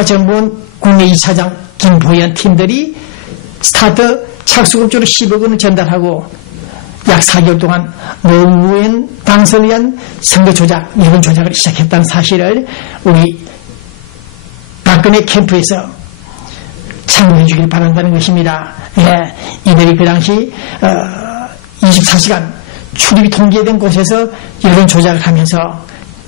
정부원 국내 2차장 김보현 팀들이 스타트 착수금조로 10억 원을 전달하고 약 4개월 동안 노무현 당선을 위한 선거 조작, 여론 조작을 시작했다는 사실을 우리 박근혜 캠프에서 참고해 주길 바란다는 것입니다. 예, 이들이 그 당시 24시간 출입이 통제된 곳에서 여론 조작을 하면서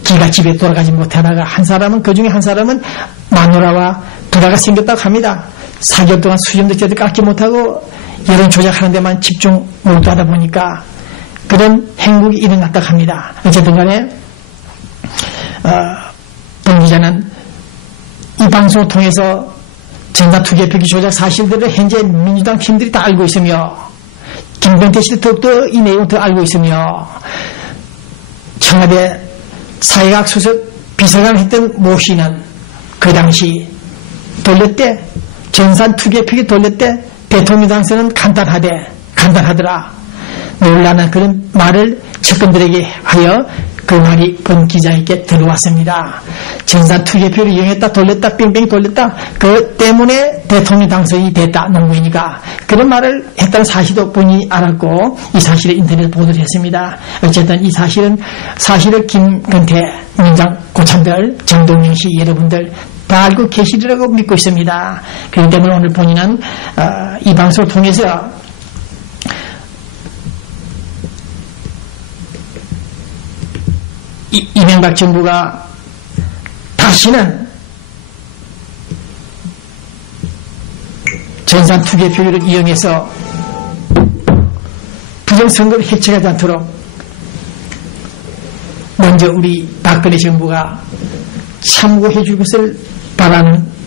기가 집에 돌아가지 못하다가 한 사람은, 그 중에 한 사람은 마누라와 부다가 생겼다고 합니다. 4개월 동안 수염도 제대로 깎지 못하고 여론 조작하는 데만 집중 몰두하다 보니까 그런 행복이 일어났다고 합니다. 어쨌든 간에 본 기자는 이 방송을 통해서 전자 투개표기 조작 사실들을 현재 민주당 팀들이 다 알고 있으며 김병태 씨도 더욱더 이 내용을 더 알고 있으며 청와대 사회학 수석 비서관을 했던 모 씨는 그 당시 돌렸대, 전산 투개표기 돌렸대, 대통령 당선은 간단하더라. 놀라는 그런 말을 측근들에게 하여 그 말이 본 기자에게 들어왔습니다. 전산 투개표를 이용했다, 돌렸다, 뺑뺑 돌렸다. 그 때문에 대통령 당선이 됐다, 노무현이가. 그런 말을 했다는 사실도 본인이 알았고 이 사실을 인터넷에 보도를 했습니다. 어쨌든 이 사실을 김근태, 민주당 고참들, 정동영 씨 여러분들 다 알고 계시리라고 믿고 있습니다. 그렇기 때문에 오늘 본인은 이 방송을 통해서 이명박 정부가 다시는 전산 투개표를 이용해서 부정선거를 해체하지 않도록 먼저 우리 박근혜 정부가 참고해 줄 것을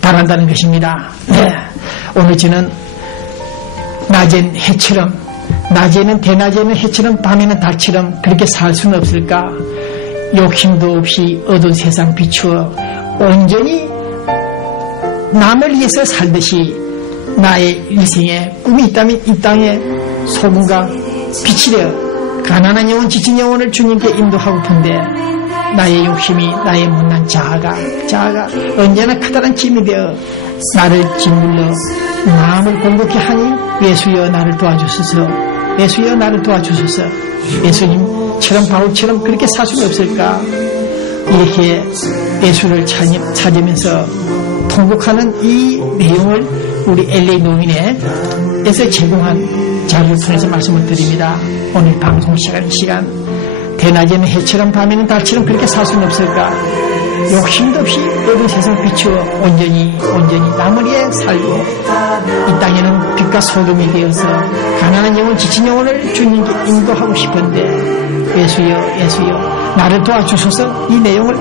바란다는 것입니다. 네. 오늘 저는 낮엔 해처럼, 낮에는 대낮에는 해처럼, 밤에는 달처럼 그렇게 살 수는 없을까? 욕심도 없이 어두운 세상 비추어 온전히 남을 위해서 살듯이 나의 인생에 꿈이 있다면 이 땅에 소금과 빛이 되어 가난한 영혼, 지친 영혼을 주님께 인도하고픈데 나의 욕심이, 나의 못난 자아가 언제나 커다란 짐이 되어 나를 짓눌러 마음을 공격해 하니 예수여 나를 도와주소서, 예수여 나를 도와주소서. 예수님처럼 바울처럼 그렇게 살 수는 없을까? 이렇게 예수를 찾으면서 통곡하는 이 내용을 우리 LA 노민회에서 제공한 자료를 통해서 말씀을 드립니다. 오늘 방송 시간 대낮에는 해처럼 밤에는 달처럼 그렇게 살 수는 없을까? 욕심도 없이 어두운 세상 비추어 온전히 남을 위해 살고 이 땅에는 빛과 소금이 되어서 가난한 영혼, 지친 영혼을 주님께 인도하고 싶은데 예수여 나를 도와주소서. 이 내용을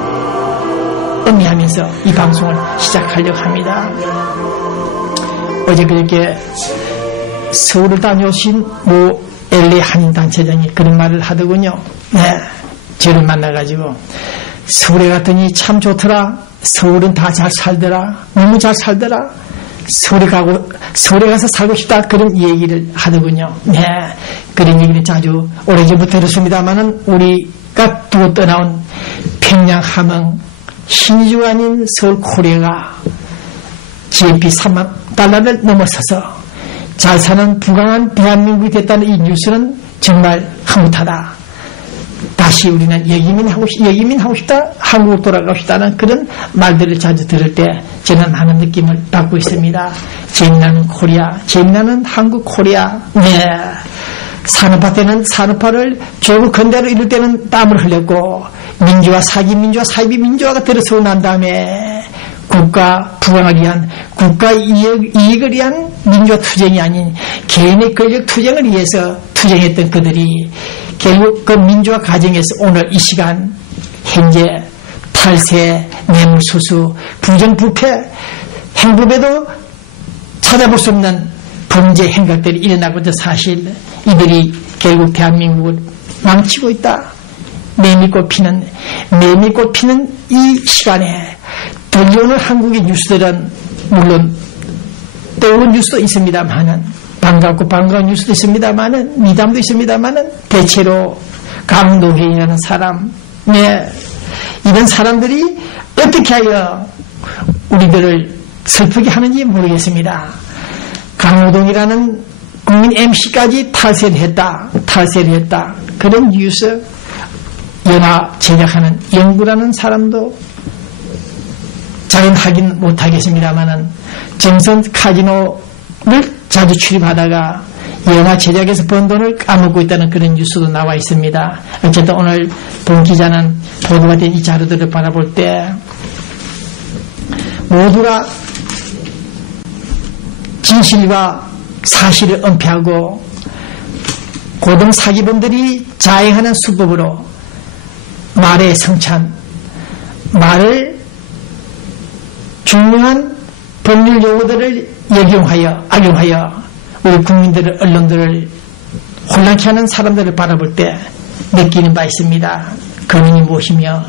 의미하면서 이 방송을 시작하려고 합니다. 어제 그렇게 서울을 다녀오신 모 LA 한인단체장이 그런 말을 하더군요. 네, 저를 만나가지고 서울에 갔더니 참 좋더라. 서울은 다 잘 살더라. 너무 잘 살더라. 서울에 가서 살고 싶다. 그런 얘기를 하더군요. 네, 그런 얘기는 자주 오래전부터 들었습니다만은 우리가 두고 떠나온 평양 함흥 신의주가 아닌 서울 코리아가 GNP 3만 달러를 넘어서서 잘 사는 부강한 대한민국이 됐다는 이 뉴스는 정말 흐뭇하다. 다시 우리는 여기민하고 싶다, 한국으로 돌아가고 싶다는 그런 말들을 자주 들을 때 저는 하는 느낌을 받고 있습니다. 재미나는 코리아, 재미나는 한국 코리아. 네. 산업화되는 산업화를 조국 근대로 이룰 때는 땀을 흘렸고 민주화, 사이비 민주화가 들어서고 난 다음에 국가 부강을 위한, 국가 이익을 위한 민주화 투쟁이 아닌 개인의 권력 투쟁을 위해서 투쟁했던 그들이 결국 그 민주화 과정에서 오늘 이 시간 현재 탈세, 뇌물수수, 부정부패, 행법에도 찾아볼 수 없는 범죄 행각들이 일어나고 있는 사실, 이들이 결국 대한민국을 망치고 있다. 매미꽃 피는 이 시간에 들려오는 한국의 뉴스들은 물론 떠오른 뉴스도 있습니다만은, 반가운 뉴스도 있습니다만은, 미담도 있습니다만은, 대체로 강동현이라는 사람, 네, 이런 사람들이 어떻게 하여 우리들을 슬프게 하는지 모르겠습니다. 강호동이라는 국민 MC까지 탈세를 했다. 그런 뉴스, 연화 제작하는 영구라는 사람도 잘은 하긴 못하겠습니다만은 정선 카지노를 자주 출입하다가 영화 제작에서 번 돈을 까먹고 있다는 그런 뉴스도 나와 있습니다. 어쨌든 오늘 본 기자는 보도가 된 이 자료들을 바라볼 때 모두가 진실과 사실을 은폐하고 고등 사기범들이 자행하는 수법으로 말의 성찬, 말을 중요한 법률 용어들을 악용하여 우리 국민들을, 언론들을 혼란케 하는 사람들을 바라볼 때 느끼는 바 있습니다. 근원이 무엇이며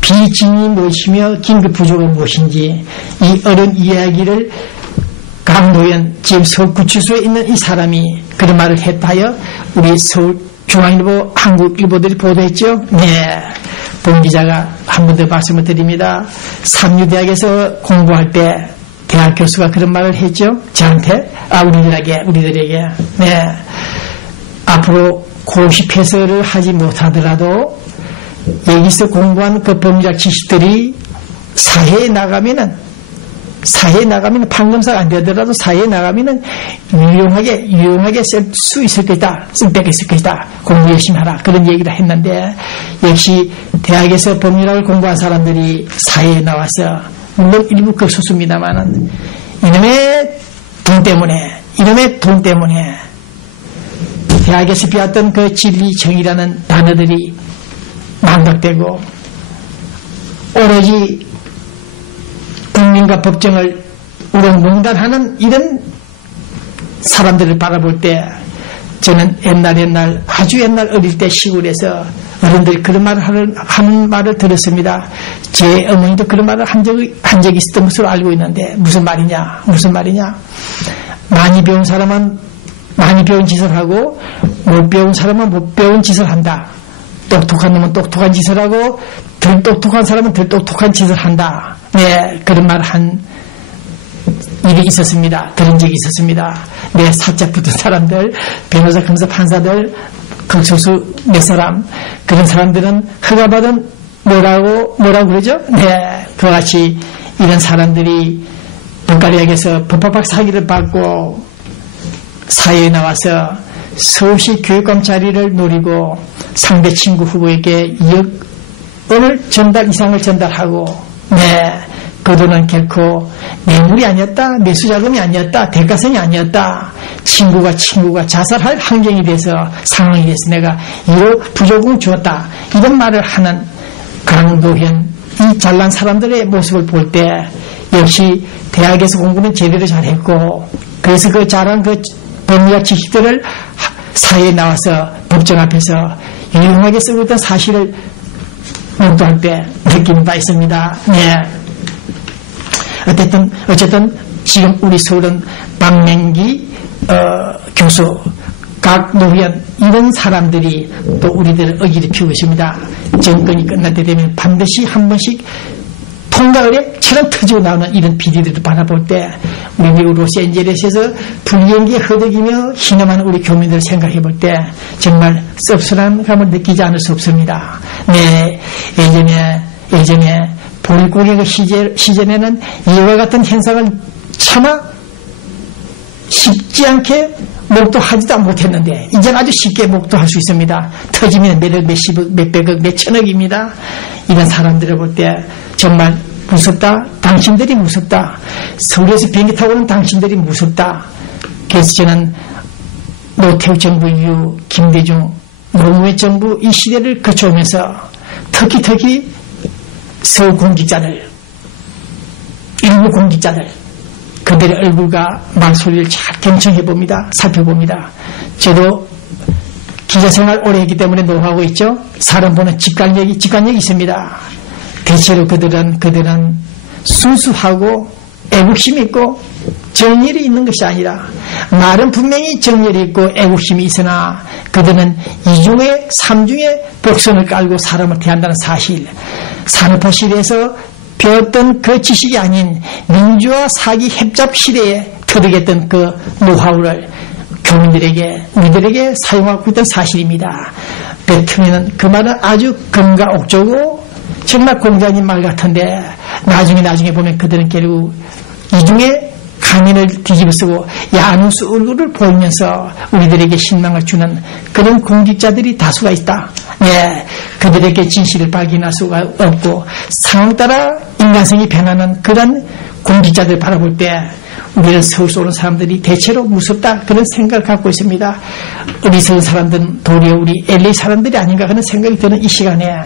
비진이 무엇이며 긴급 부조가 무엇인지 이 어려운 이야기를 강도현 지금 서울구치소에 있는 이 사람이 그런 말을 했다여 우리 서울중앙일보, 한국일보들이 보도했죠. 네, 본 기자가 한 번 더 말씀을 드립니다. 삼류대학에서 공부할 때 대학 교수가 그런 말을 했죠. 저한테, 우리들에게. 네, 앞으로 고시 폐설을 하지 못하더라도 여기서 공부한 그 법률학 지식들이 사회에 나가면은 판검사가 안 되더라도 사회에 나가면은 유용하게 쓸 수 있을 것이다. 쓸데가 있을 것이다. 공부 열심히 하라. 그런 얘기를 했는데 역시 대학에서 법률학을 공부한 사람들이 사회에 나와서 물론 일부 극소수입니다만은 이놈의 돈 때문에 대학에서 배웠던 그 진리, 정의라는 단어들이 망각되고 오로지 국민과 법정을 우롱몽단하는 이런 사람들을 바라볼 때 저는 아주 옛날 어릴 때 시골에서 어른들이 그런 말을 하는 말을 들었습니다. 제 어머니도 그런 말을 한 적이 있었던 것으로 알고 있는데 무슨 말이냐? 많이 배운 사람은 많이 배운 짓을 하고 못 배운 사람은 못 배운 짓을 한다. 똑똑한 놈은 똑똑한 짓을 하고 덜 똑똑한 사람은 덜 똑똑한 짓을 한다. 네, 그런 말을 한 일이 있었습니다. 들은 적이 있었습니다. 내 사자 붙은 사람들, 변호사, 검사, 판사들, 극소수 몇 사람, 그런 사람들은 허가받은 뭐라고 그러죠? 네, 그와 같이 이런 사람들이 법관리학에서 법학박 사기를 받고 사회에 나와서 서울시 교육감 자리를 노리고 상대 친구 후보에게 2억 원을 이상을 전달하고, 네, 그 돈은 결코 뇌물이 아니었다, 매수자금이 아니었다, 대가성이 아니었다. 친구가 자살할 환경이 돼서 상황이 돼서 내가 1억 부조금 주었다. 이런 말을 하는 강도현, 이 잘난 사람들의 모습을 볼 때 역시 대학에서 공부는 제대로 잘했고 그래서 그 잘한 그 법률학 지식들을 사회에 나와서 법정 앞에서 유용하게 쓰고 있던 사실을 목도할 때 느끼는 바 있습니다. 네. 어쨌든 지금 우리 서울은 박명기 교수, 각노현 이런 사람들이 또 우리들을 어기를 피우고 있습니다. 정권이 끝날 때 되면 반드시 한 번씩 통과의뢰처럼 터지고 나오는 이런 비리들을 바라볼 때 우리 미국 로스앤젤레스에서 불경기에 허덕이며 희nom하는 우리 교민들을 생각해 볼 때 정말 씁쓸한 감을 느끼지 않을 수 없습니다. 네, 예전에 보릿고개 시전에는 이와 같은 현상을 차마 쉽지 않게 목도하지도 못했는데 이제는 아주 쉽게 목도할 수 있습니다. 터지면 몇백억, 몇천억입니다. 이런 사람들을 볼 때 정말 무섭다. 당신들이 무섭다. 서울에서 비행기 타고 오는 당신들이 무섭다. 그래서 저는 노태우 정부 이후 김대중, 노무현 정부 이 시대를 거쳐오면서 특히 서울 공직자들, 일부 공직자들 그들의 얼굴과 말소리를 잘 경청해봅니다. 살펴봅니다. 저도 기자생활 오래 했기 때문에 노하고 있죠. 사람 보는 직관력이 있습니다. 대체로 그들은 순수하고 애국심이 있고 정열이 있는 것이 아니라 말은 분명히 정열이 있고 애국심이 있으나 그들은 이중에 삼중에 복선을 깔고 사람을 대한다는 사실, 산업화 시대에서 배웠던 그 지식이 아닌 민주화 사기 협잡 시대에 터득했던 그 노하우를 교민들에게, 우리들에게 사용하고 있던 사실입니다. 베트민은 그 말은 아주 금가옥조고 정말 공자님 말 같은데 나중에 보면 그들은 결국 이중에 가면을 뒤집어쓰고 야누스 얼굴을 보이면서 우리들에게 신망을 주는 그런 공직자들이 다수가 있다. 네, 그들에게 진실을 발견할 수가 없고 상황 따라 인간성이 변하는 그런 공직자들을 바라볼 때 우리는 서울서 오는 사람들이 대체로 무섭다 그런 생각을 갖고 있습니다. 어리석은 사람들은 도리어 우리 LA 사람들이 아닌가 하는 생각이 드는 이 시간에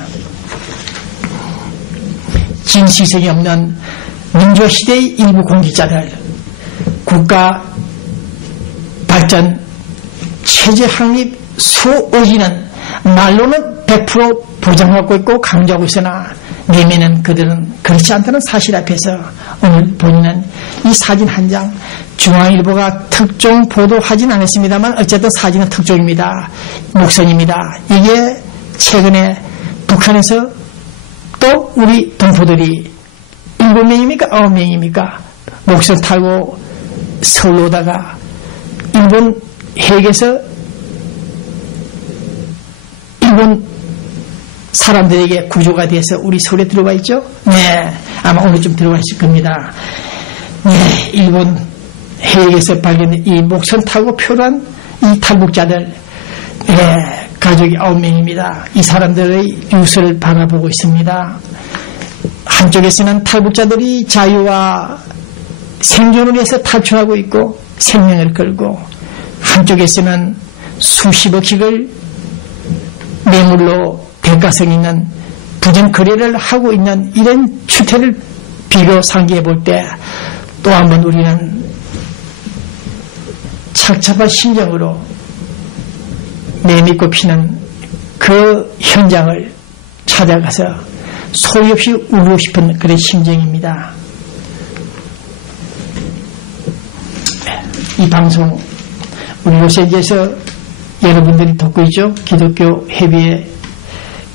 진실성이 없는 민주화 시대의 일부 공직자들, 국가 발전, 체제 확립, 수의지는 말로는 100% 보장하고 있고 강조하고 있으나 내면은 그들은 그렇지 않다는 사실 앞에서 오늘 본인은 이 사진 한 장, 중앙일보가 특종 보도하진 않았습니다만 어쨌든 사진은 특종입니다. 목선입니다. 이게 최근에 북한에서 또 우리 동포들이 7명입니까? 9명입니까? 목선 타고 서울로 오다가 일본 핵에서 일본 사람들에게 구조가 돼서 우리 서울에 들어와 있죠? 네, 아마 오늘쯤 들어와 있을 겁니다. 네, 일본 핵에서 발견된 이 목선 타고 표류한 이 탈북자들, 네, 가족이 9명입니다. 이 사람들의 유서를 바라보고 있습니다. 한쪽에서는 탈북자들이 자유와 생존을 위해서 탈출하고 있고 생명을 걸고 한쪽에서는 수십억씩을 매물로 대가성 있는 부정 거래를 하고 있는 이런 추태를 비교 상기해 볼 때 또 한번 우리는 착잡한 심정으로 매미꽃 피는 그 현장을 찾아가서 소리 없이 울고 싶은 그런 심정입니다. 이 방송 우리 로세지에서 여러분들이 듣고 있죠. 기독교 회비의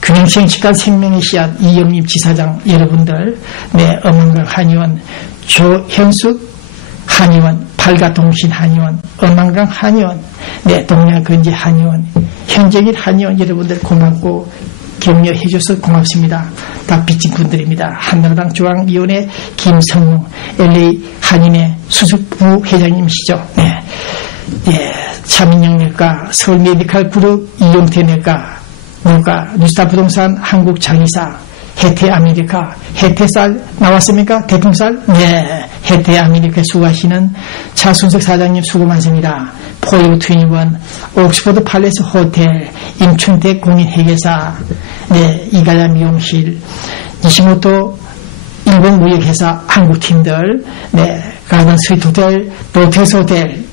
균형생식한 생명의 씨앗 이영림 지사장 여러분들, 네, 엄원강 한의원, 조현숙 한의원, 발가동신 한의원, 엄원강 한의원, 네, 동양근지 한의원, 현정일 한의원 여러분들 고맙고 격려해 줘서 고맙습니다. 다 빚진 분들입니다. 한나라당 중앙위원회 김성웅 LA 한인회 수석부 회장님이시죠. 네. 네. 차민영내과 서울메디칼 그룹 이용태 내과 뉴스타 부동산 한국 장의사 해태 아메리카 해태쌀 나왔습니까? 대풍쌀? 네. 해태 아메리카 수고하시는 차순석 사장님 수고 많습니다. 포에버 트윈원 옥스퍼드 팔레스 호텔 임춘택 공인회계사, 네, 이가야 미용실, 니시모토 일본 무역회사 한국팀들, 네, 가든 스위트 호텔, 로테스 호텔,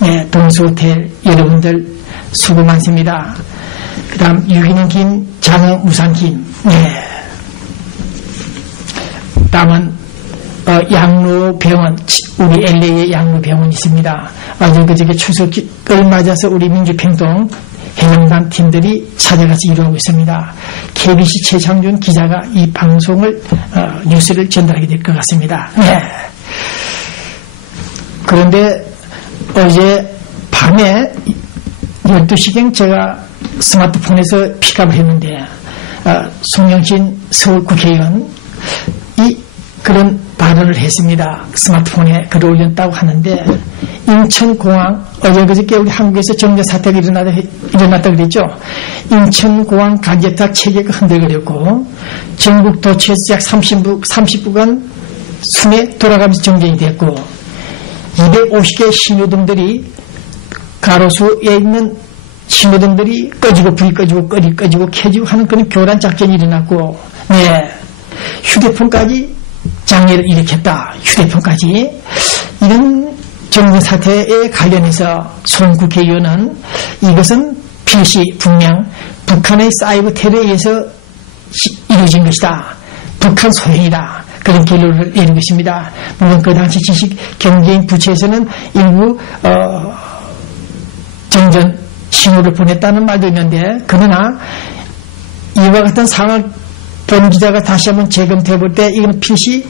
네, 동수 호텔 여러분들 수고 많습니다. 그 다음 유기농 김, 장어 무산 김, 네. 다음은 양로병원, 우리 LA에 양로병원이 있습니다. 어제 그저께 추석을 맞아서 우리 민주평통 해명단 팀들이 찾아가서 이루어가고 있습니다. KBC 최창준 기자가 이 방송을 뉴스를 전달하게 될 것 같습니다. 네. 그런데 어제 밤에 12시경 제가 스마트폰에서 픽업을 했는데 송영신 서울 국회의원 이 그런 발언을 했습니다. 스마트폰에 글을 올렸다고 하는데 인천공항 어제 그저께 우리 한국에서 정전 사태가 일어났다 그랬죠. 인천공항 간제탑 체계가 흔들거렸고 전국 도처에서 약 30분간 순회 돌아가면서 정전이 됐고 250개의 신호등들이 가로수에 있는 신호등들이 꺼지고 불이 꺼지고 꺼지고 켜지고 하는 그런 교란 작전이 일어났고, 네, 휴대폰까지 장애를 일으켰다. 휴대폰까지. 이런 정전 사태에 관련해서 송 국회의원은 이것은 필시 분명 북한의 사이버 테러에 의해서 이루어진 것이다. 북한 소행이다. 그런 결론을 내리고 있습니다. 물론 그 당시 지식 경제인 부처에서는 일부 정전 신호를 보냈다는 말도 있는데, 그러나 이와 같은 상황을 본 기자가 다시 한번 재검토해 볼 때 이건 핏이